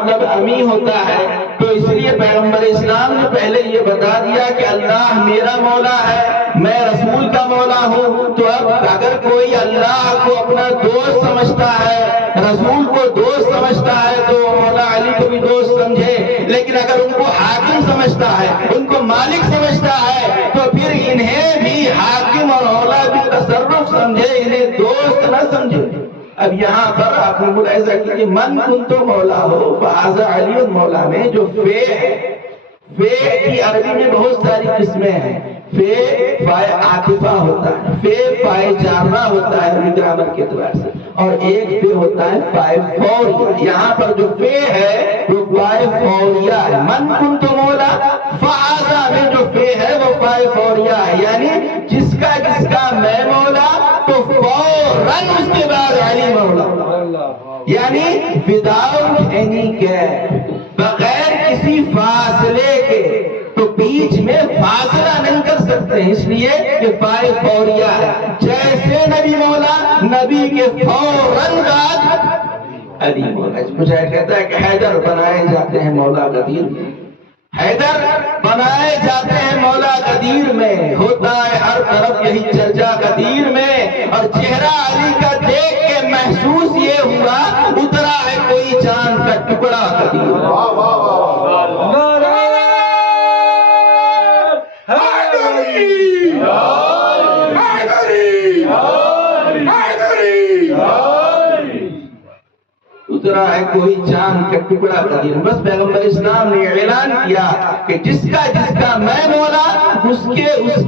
جب امی ہوتا ہے تو اس لیے پیغمبر اسلام نے پہلے یہ بتا دیا کہ اللہ میرا مولا ہے، میں رسول کا مولا ہوں۔ تو اب اگر کوئی اللہ کو اپنا دوست سمجھتا ہے، رسول کو دوست سمجھتا ہے، تو مولا علی کو بھی دوست سمجھے، لیکن اگر ان کو حاکم سمجھتا ہے، ان کو مالک سمجھتا ہے، تو پھر انہیں بھی حاکم اور مولا بھی تصرف سمجھے، انہیں دوست نہ سمجھے۔ اب یہاں پر آپ نے ملاحظہ کیجیے، من کنت مولا ہو فہذا علی مولا میں جو فے ہے، فے کی عربی میں بہت ساری قسمیں ہیں۔ فے فائے عاطفہ ہوتا ہے، فے فائے جارنا ہوتا ہے عربی گرامر کے اعتبار سے، اور ایک فے ہوتا ہے فائے فوریہ۔ یہاں پر جو فے ہے وہ فائے فوریہ ہے۔ من کنت مولا فہذا میں جو فے ہے وہ فائے فوریہ ہے، یعنی جس کا میں مولا تو فوراً اس کے بعد علی مولا، یعنی وداؤٹ اینی گیپ، بغیر کسی فاصلے کے۔ تو بیچ میں فاصلہ نہیں کر سکتے، اس لیے کہ فائے فوریہ ہے۔ جیسے نبی مولا، نبی کے فوراً بعد علی مولا۔ مجاہد کہتا ہے کہ حیدر بنائے جاتے ہیں مولا غدیر میں، حیدر بنائے جاتے ہیں مولا غدیر میں، ہوتا ہے ہر طرف یہی چرچا غدیر میں، اور چہرہ علی کا دیکھ کے محسوس یہ ہوا اترا ہے کوئی چاند کا ٹکڑا غدیر میں۔ اترا ہے کوئی چاند کا ٹکڑا غدیر۔ بس پیغمبر اسلام نے اعلان کیا کہ جس کا میں مولا اس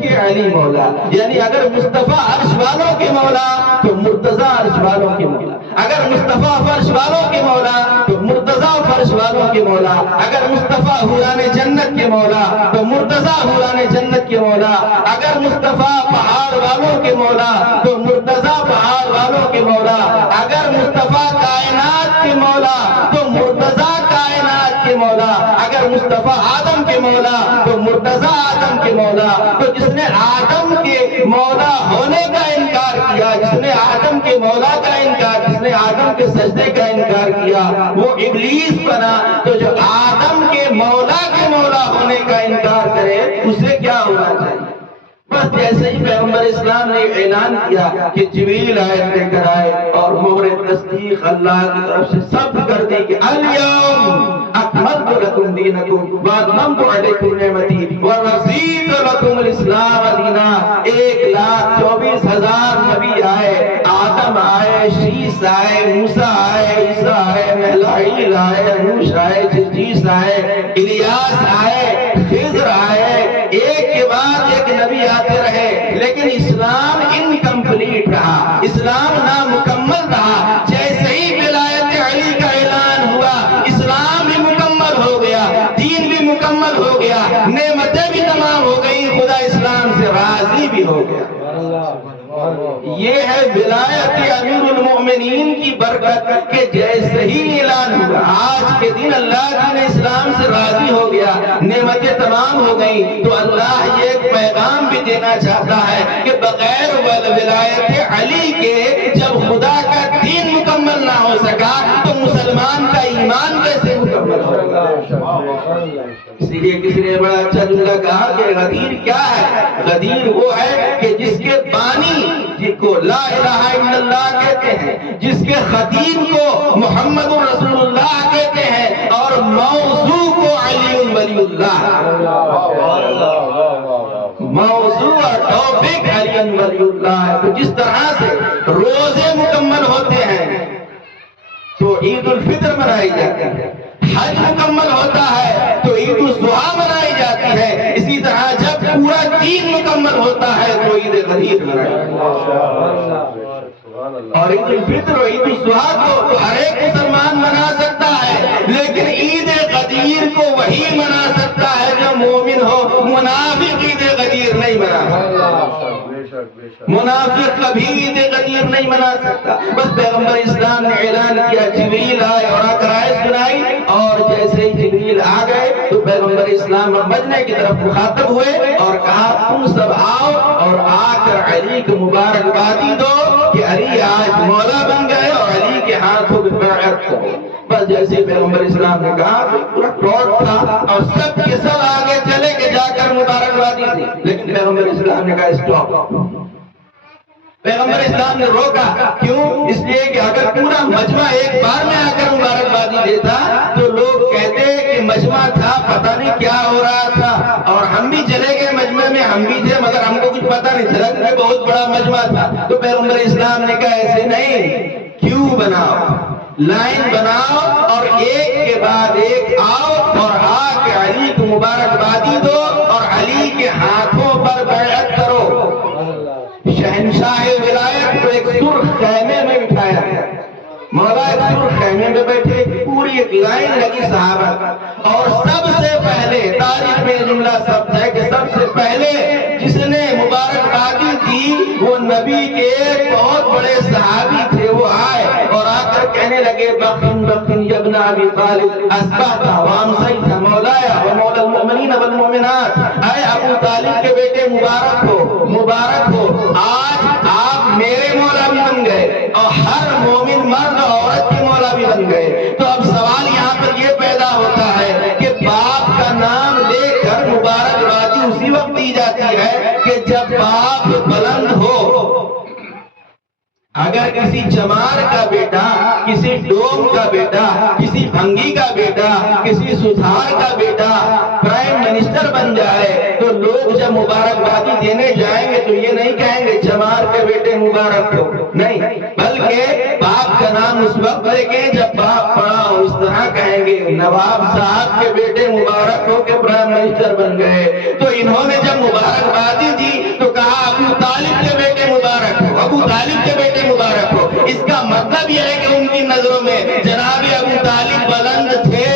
کے علی مولا، یعنی اگر مصطفیٰ عرش والوں کے مولا تو مرتضیٰ عرش والوں کے مولا، اگر مصطفیٰ فرش والوں کے مولا تو مرتضیٰ فرش والوں کے مولا، اگر مصطفیٰ حوران جنت کے مولا تو مرتضیٰ حوران جنت کے مولا، اگر مصطفیٰ پہاڑ والوں کے مولا تو مرتضیٰ پہاڑ والوں کے مولا، اگر مصطفیٰ کائنات کے مولا تو مرتضیٰ کائنات کے مولا، اگر مصطفیٰ آدم کے مولا تو مرتضیٰ آدم کے مولا۔ تو جس نے آدم کے مولا ہونے کا انکار کیا، جس نے آدم کے مولا کا انکار، جس نے آدم کے سجدے کا انکار کیا، وہ ابلیس بنا۔ تو جو آدم کے مولا ہونے کا انکار کرے اسے کیا ہونا چاہیے؟ بس جیسے ہی پیغمبر اسلام نے اعلان کیا کہ جبریل آئے لے کر آئے اور مہر تصدیق اللہ کی طرف سے ثبت کر دی کہ الیوم اکملت لکم دینکم واتممت علیکم نعمتی ورضیت لکم الاسلام دینا۔ 1,24,000 نبی آئے، آدم آئے، شیس آئے، موسیٰ آئے، عیسیٰ آئے، مہلائیل آئے، انوش آئے، جرجیس آئے، الیاس آئے، خضر آئے، ایک کے بعد ایک نبی آتے رہے، لیکن اسلام انکمپلیٹ رہا، اسلام نامکمل رہا۔ جیسے ہی ولایت علی کا اعلان ہوا، اسلام بھی مکمل ہو گیا، دین بھی مکمل ہو گیا، نعمتیں بھی تمام ہو گئی، خدا اسلام سے راضی بھی ہو گیا۔ یہ ہے ولایت امیر المؤمنین کی برکت کہ جیسے ہی اعلان ہوا، آج کے دن اللہ نے اسلام سے راضی ہو گیا، نعمتیں تمام ہو گئی۔ تو اللہ یہ ایک پیغام بھی دینا چاہتا ہے کہ بغیر ولایت علی کے جب خدا کا دین مکمل نہ ہو سکا تو مسلمان کا ایمان کیسے مکمل ہوگا؟ اسی لیے کسی نے بڑا اچھا جملہ کہا کہ غدیر کیا ہے؟ غدیر وہ ہے کہ جس کے بانی جس کو لا الہ الا اللہ کہتے ہیں، جس کے خطیب کو محمد رسول اللہ کہتے ہیں، اور موضوع کو علی ولی اللہ، موضوع اور ٹاپک علی ولی اللہ ہے۔ تو جس طرح سے روزے مکمل ہوتے ہیں تو عید الفطر منائی جاتی ہے، حج مکمل ہوتا ہے تو عید الاضحیٰ منائی جاتی ہے، اسی طرح جب پورا دین مکمل ہوتا ہے تو عید غدیر منائی جاتی ہے۔ اور عید الفطر اور عید الاضحیٰ کو ہر ایک مسلمان منا سکتا ہے، لیکن عید غدیر کو وہی منا سکتا ہے جو مومن ہو، منافق عید غدیر نہیں منا سکتا، منافق کبھی عید غدیر نہیں منا سکتا۔ بس پیغمبر اسلام نے اعلان کیا، جبریل آئے اور آیت سنائی، اور جیسے ہی جبریل آ گئے تو پیغمبر اسلام سمجھنے کی طرف مخاطب ہوئے اور کہا تم سب آؤ اور آ کر علی کو مبارکبادی دو کہ علی آج مولا بن گئے اور علی کے ہاتھوں پہ بیعت کرو۔ بس جیسے پیغمبر اسلام نے کہا پورا کراؤڈ تھا اور سب کے سب آگے چلے کے جا کر مبارکبادی دی، لیکن پیغمبر اسلام نے کہا اسٹاپ۔ پیغمبر اسلام نے روکا، کیوں؟ اس لیے کہ اگر پورا مجمع ایک بار میں آ کر مبارکبادی دیتا تو لوگ کہتے کہ مجمع تھا پتہ نہیں کیا ہو رہا تھا، اور ہم بھی چلے گئے مجمع میں، ہم بھی تھے مگر ہم کو کچھ پتہ نہیں چلا کہ بہت بڑا مجمع تھا۔ تو پیغمبر اسلام نے کہا ایسے نہیں، کیوں بناؤ، لائن بناؤ اور ایک کے بعد ایک آؤ اور آ کے علی کو مبارکبادی دو اور علی کے ہاتھوں پر بیعت کرو۔ شہنشاہ ولایت کو ایک سرخ خیمے میں بٹھایا گیا، مولا ایک سرخ خیمے میں بیٹھے، پوری ایک لائن لگی صحابہ، اور سب سے پہلے تاریخ میں جملہ ثبت ہے کہ سب سے پہلے جس نے مبارکبادی دی وہ نبی کے ایک بہت بڑے صحابی تھے۔ وہ آئے اور آ کر کہنے لگے بخن بخن یا ابن ابی طالب اصبحت وامسیت مولایا ومولا المؤمنین والمؤمنات، اے ابو طالب کے بیٹے مبارک ہو، مبارک ہو، آج آپ میرے مولا بھی بن گئے اور ہر مومن مرد عورت کے مولا بھی بن گئے۔ تو اب سوال یہاں پر یہ پیدا ہوتا ہے کہ باپ کا نام لے کر مبارکبادی اسی وقت دی جاتی ہے کہ جب باپ بلند ہو۔ اگر کسی چمار کا بیٹا، کسی ڈوم کا بیٹا، کسی بھنگی کا بیٹا، کسی سدھار کا بیٹا پرائم منسٹر بن جائے تو لوگ جب مبارکبادی دینے جائیں گے تو یہ نہیں کہیں گے چمار کے بیٹے مبارک ہو، نہیں، بلکہ باپ کا نام اس وقت لے کے جب باپ پڑا ہو اس طرح کہیں گے نواب صاحب کے بیٹے مبارک ہو کہ پرائم منسٹر بن گئے۔ تو انہوں نے جب مبارکبادی دی تو کہا ابو طالب کے بیٹے مبارک ہو، ابو طالب کے بیٹے مبارک ہو۔ اس کا مطلب یہ ہے کہ ان کی نظروں میں جناب ابو طالب بلند تھے،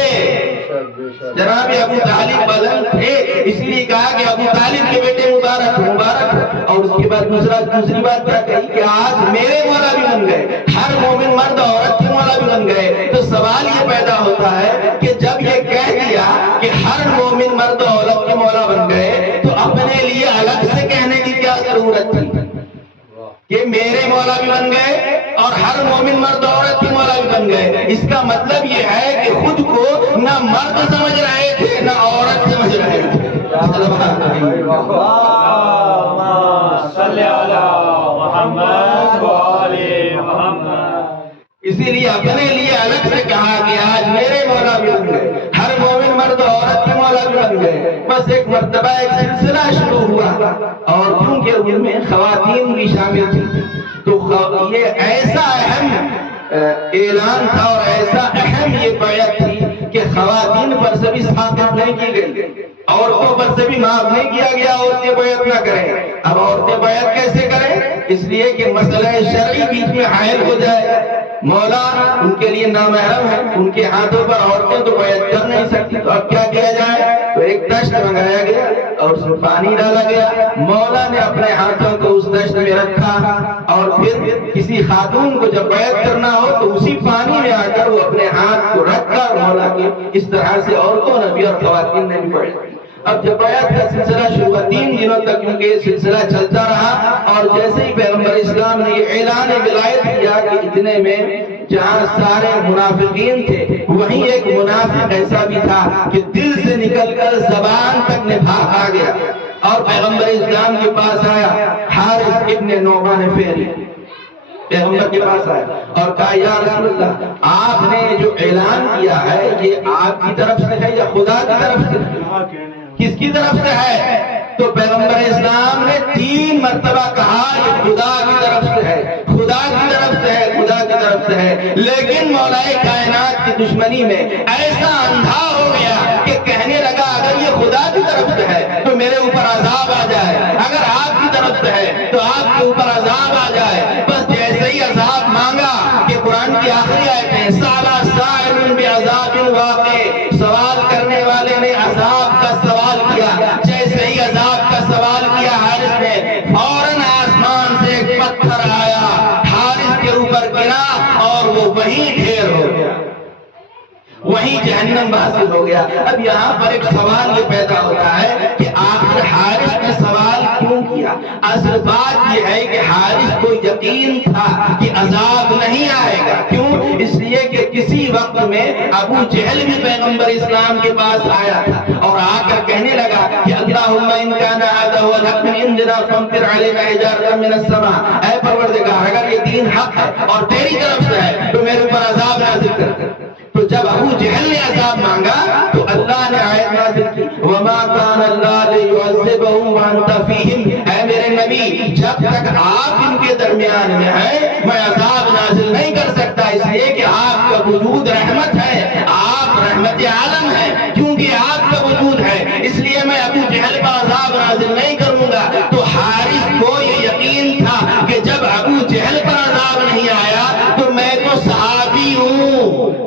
جناب ابو طالب بلند تھے، اس لیے کہا کہ ابو طالب کے بیٹے مبارک ہو، مبارک ہو۔ اور اس کے بعد دوسری بات کیا کہی کہ آج میرے مولا بھی بن گئے، ہر مومن مرد عورت کے مولا بھی بن گئے۔ تو سوال یہ پیدا ہوتا ہے کہ جب یہ کہہ دیا کہ ہر مومن مرد عورت کے مولا بن گئے تو اپنے لیے الگ سے کہنے کی کیا ضرورت تھی کہ میرے مولا بھی بن گئے اور ہر مومن مرد عورت کے مولا بھی بن گئے؟ اس کا مطلب یہ ہے کہ خود کو نہ مرد سمجھ رہے تھے نہ عورت سمجھ رہے تھے۔ اسی لیے اپنے لیے الگ سے کہا کہ آج میرے مولا بھی بن گئے، ہر مومن مرد عورت کے مولا بھی بن گئے۔ بس ایک مرتبہ ایک سلسلہ شروع ہوا اور کیونکہ ان میں خواتین بھی شامل تھی تو یہ ایسا اہم اعلان تھا اور ایسا اہم یہ بیعت تھی کہ خواتین پر سے بھی ساقط نہیں کی گئی، عورتوں پر سے بھی معاف نہیں کیا گیا عورتیں بیعت نہ کریں۔ اب عورتیں بیعت کیسے کریں؟ اس لیے کہ مسئلہ شرعی بیچ میں حائل ہو جائے، مولا ان کے لیے نامحرم ہے، ان کے ہاتھوں پر عورتیں تو بیعت کر نہیں سکتی، تو اب کیا کیا جائے؟ تو ایک دشت منگایا گیا اور اس میں پانی ڈالا گیا، مولا نے اپنے ہاتھوں کو اس دشت میں رکھا اور پھر کسی خاتون کو جب بیعت کرنا ہو تو اسی پانی میں آ کر وہ اپنے ہاتھ کو رکھ کر مولا کے اس طرح سے عورتوں نے بھی اور خواتین نے بھی بیعت کی۔ اب جب بیعت کا سلسلہ شروع ہوا 3 دنوں تک کیونکہ یہ سلسلہ چلتا رہا، اور جیسے ہی پیغمبر اسلام نے یہ اعلان ولایت کیا کہ اتنے میں جہاں سارے منافقین تھے وہیں ایک منافق ایسا بھی تھا کہ دل سے نکل کر زبان تک نفاق آ گیا اور پیغمبر اسلام کے پاس آیا، حارث ابن نعمان فہری پیغمبر کے پاس آیا اور کہا یا رسول اللہ آپ نے جو اعلان کیا ہے یہ آپ کی طرف سے ہے یا خدا کی طرف سے ہے؟ کس کی طرف سے ہے؟ تو پیغمبر اسلام نے 3 مرتبہ کہا کہ خدا کی طرف سے ہے، خدا کی طرف سے ہے، خدا کی طرف سے ہے۔ لیکن مولا کائنات کی دشمنی میں ایسا اندھا ہو گیا کہ کہنے لگا اگر یہ خدا کی طرف سے ہے تو میرے اوپر عذاب آ جائے، اگر آپ کی طرف سے ہے تو آپ کے اوپر عذاب آ جائے۔ بس جیسے ہی عذاب مانگا کہ قرآن کی آخری آیتیں سالا سائل بعذاب واقع، سوال کرنے والے نے عذاب کا سوال کیا، جیسے ہی عذاب کا سوال کیا حارث نے فوراً آسمان سے ایک پتھر آیا، حارث کے اوپر گرا اور وہ وہیں ڈھیر ہو گیا، وہیں جہنم حاصل ہو گیا۔ اب یہاں پر ایک سوال یہ پیدا ہوتا ہے کہ آخر حارث نے سوال کیوں کیا؟ اصل بات یہ ہے کہ حارث کو یقین تھا کہ عذاب نہیں آئے گا۔ کیوں؟ اس لیے کہ کسی وقت میں ابو جہل بھی پیغمبر اسلام کے پاس آیا تھا اور آ کر کہنے لگا کہ اللہم ان کان ھذا ھو الحق من عندنا فامطر علینا حجارۃ من السماء، اے پروردگار اگر یہ دین حق ہے اور تیری طرف سے ہے تو میرے اوپر عذاب نازل کر۔ تو جب ابو جہل نے عذاب مانگا تو اللہ نے آیت نازل کی وما کان اللہ لیعذبہم وانت فیہم، اے میرے نبی جب تک آپ ان کے درمیان میں ہیں میں عذاب نازل نہیں کر سکتا، اس لیے کہ آپ کا وجود رحمت ہے، آپ رحمت عالم ہیں، کیونکہ آپ کا وجود ہے اس لیے میں ابو جہل پر عذاب نازل نہیں کروں گا۔ تو حارث کو یہ یقین تھا کہ جب ابو جہل پر عذاب نہیں آیا تو میں تو صحابی ہوں،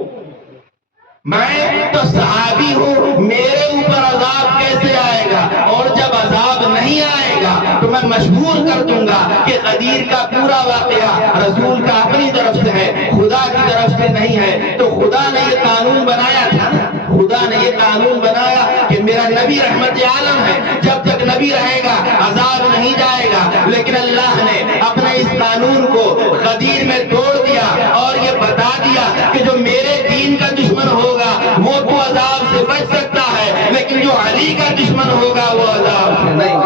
میں تو صحابی ہوں، میرے اوپر عذاب کیسے آئے گا؟ اور جب عذاب نہیں آئے گا تو میں مشہور کر دوں گا کہ غدیر کا پورا واقعہ رسول کا اپنی طرف سے ہے، خدا کی طرف سے نہیں ہے۔ تو خدا نے یہ قانون بنایا تھا، خدا نے یہ قانون بنایا کہ میرا نبی رحمت عالم ہے، جب تک نبی رہے گا عذاب نہیں جائے گا، لیکن اللہ نے اپنے اس قانون کو غدیر میں توڑ دیا اور یہ بتا دیا کہ جو میرے دین کا دشمن ہوگا وہ تو عذاب سے بچ سکتا ہے، لیکن جو علی کا دشمن ہوگا وہ عذاب سے نہیں۔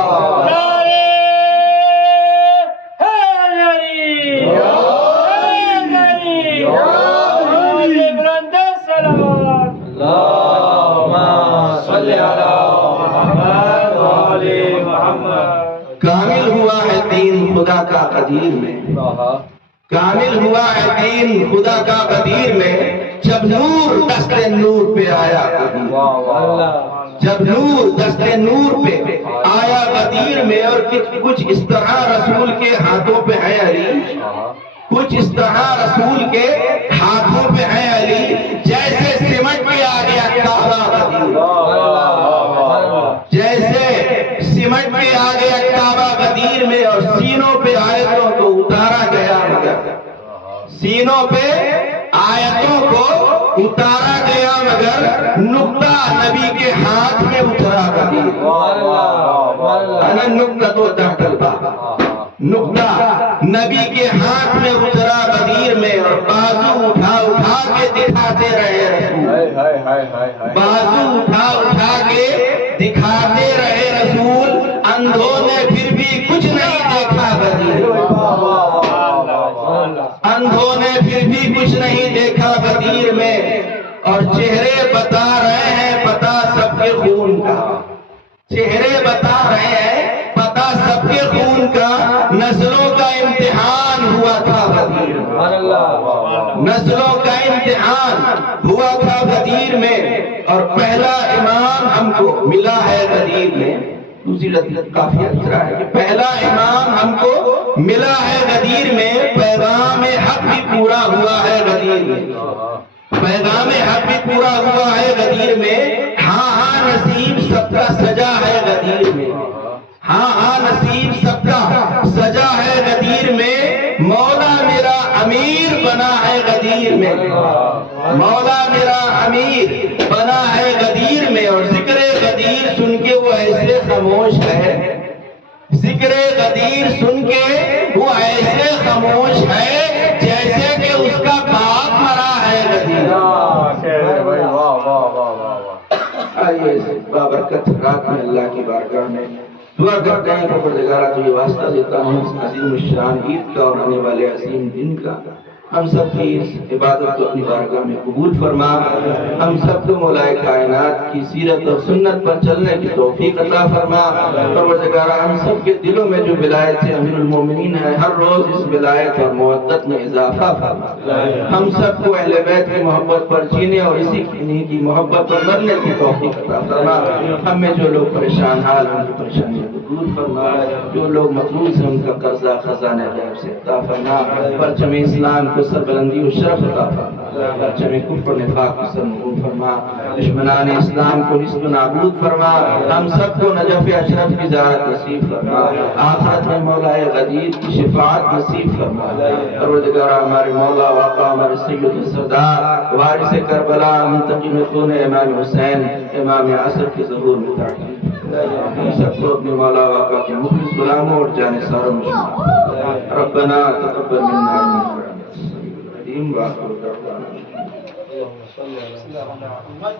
کامل ہوا ہے دین خدا کا قدیر میں، کامل ہوا ہے دین خدا کا قدیر میں، جب نور دست نور پہ آیا قدیر، جب نور دست نور پہ آیا قدیر میں، اور کچھ اس طرح رسول کے ہاتھوں پہ ہے علی، کچھ اس طرح رسول کے ہاتھوں پہ ہے علی جیسے سمٹ کے آ گیا کعبہ قدیر، جیسے سمٹ کے آ گیا کعبہ قدیر میں، اور سینوں پہ آیتوں کو اتارا گیا، مگر سینوں پہ آیتوں کو اتارا گیا مگر نقطہ نبی کے ہاتھ میں اترا قدیر، انا نقطہ تو تحت الباب، نقطہ نبی کے ہاتھ میں اترا قدیر میں، اور بازو اٹھا اٹھا کے دکھاتے رہے رسول، بازو اٹھا اٹھا کے دکھاتے رہے رسول، اندھوں نے پھر بھی کچھ نہیں دیکھا قدیر، اندھوں نے پھر بھی کچھ نہیں دیکھا قدیر میں، اور چہرے بتا رہے ہیں پتا سب کے خون کا، چہرے بتا رہے ہیں پتا سب کے خون کا، نسلوں کا امتحان ہوا تھا غدیر، نسلوں کا امتحان ہوا تھا غدیر میں، اور پہلا امام ہم کو ملا ہے غدیر میں، دوسری لطیف کافی اچھا ہے کہ پہلا امام ہم کو ملا ہے غدیر میں، پیغام حق بھی پورا ہوا ہے غدیر میں، پیغام حق بھی پورا ہوا ہے غدیر میں، ہاں ہاں نصیب سب کا سجا ہے غدیر میں، ہاں ہاں نصیب سب کا سجا ہے غدیر میں، مولا میرا امیر بنا ہے غدیر میں، مولا میرا امیر بنا ہے غدیر میں، اور ذکر غدیر سن کے وہ ایسے خاموش ہے، ذکر غدیر سن کے وہ ایسے خاموش ہے جیسے کہ اس کا باپ مرا ہے غدیر۔ آئیے بابرکت رات میں اللہ کی بارگاہ میں دعا کرتے ہیں، پروردگارہ تجھے واسطہ دیتا ہوں اس عظیم الشان عید کا اور آنے والے عظیم دن کا، ہم سب کی اس عبادت کو اپنی بارگاہ میں قبول فرما، ہم سب کو مولا کائنات کی سیرت اور سنت پر چلنے کی توفیق عطا فرما۔ پروردگارہ ہم سب کے دلوں میں جو ولایت امیر المومنین ہے ہر روز اس ولایت اور مودت میں اضافہ فرما، ہم سب کو اہل بیت کی محبت پر جینے اور اسی کی محبت پر مرنے کی توفیق عطا فرما، ہم میں جو لوگ پریشان حال ان کی پریشانی دور فرما، جو لوگ مقروض ہیں ان کا قرضہ خزانہ غیب سے عطا فرما، پرچم اسلام کو سربلندی و شرف عطا فرما، پرچم کفر و نفاق کو سرنگون فرما، دشمنان اسلام کو نصب و نابود فرما، ہم سب کو نجف اشرف کی زیارت نصیب فرما، آخرت میں مولا غدیر کی شفاعت نصیب فرما۔ پروردگار ہمارے مولا و آقا ہمارے سید و سردار وارث کربلا منتقم خون امام حسین امام عصر کے ظہور میں تعلیم، ہم سب کو اپنے مولا و آقا کے مخلص غلاموں اور جانثاروں میں شمار۔ ربنا تقبل منا انك انت السميع العليم واخر دعوانا اللهم صل على محمد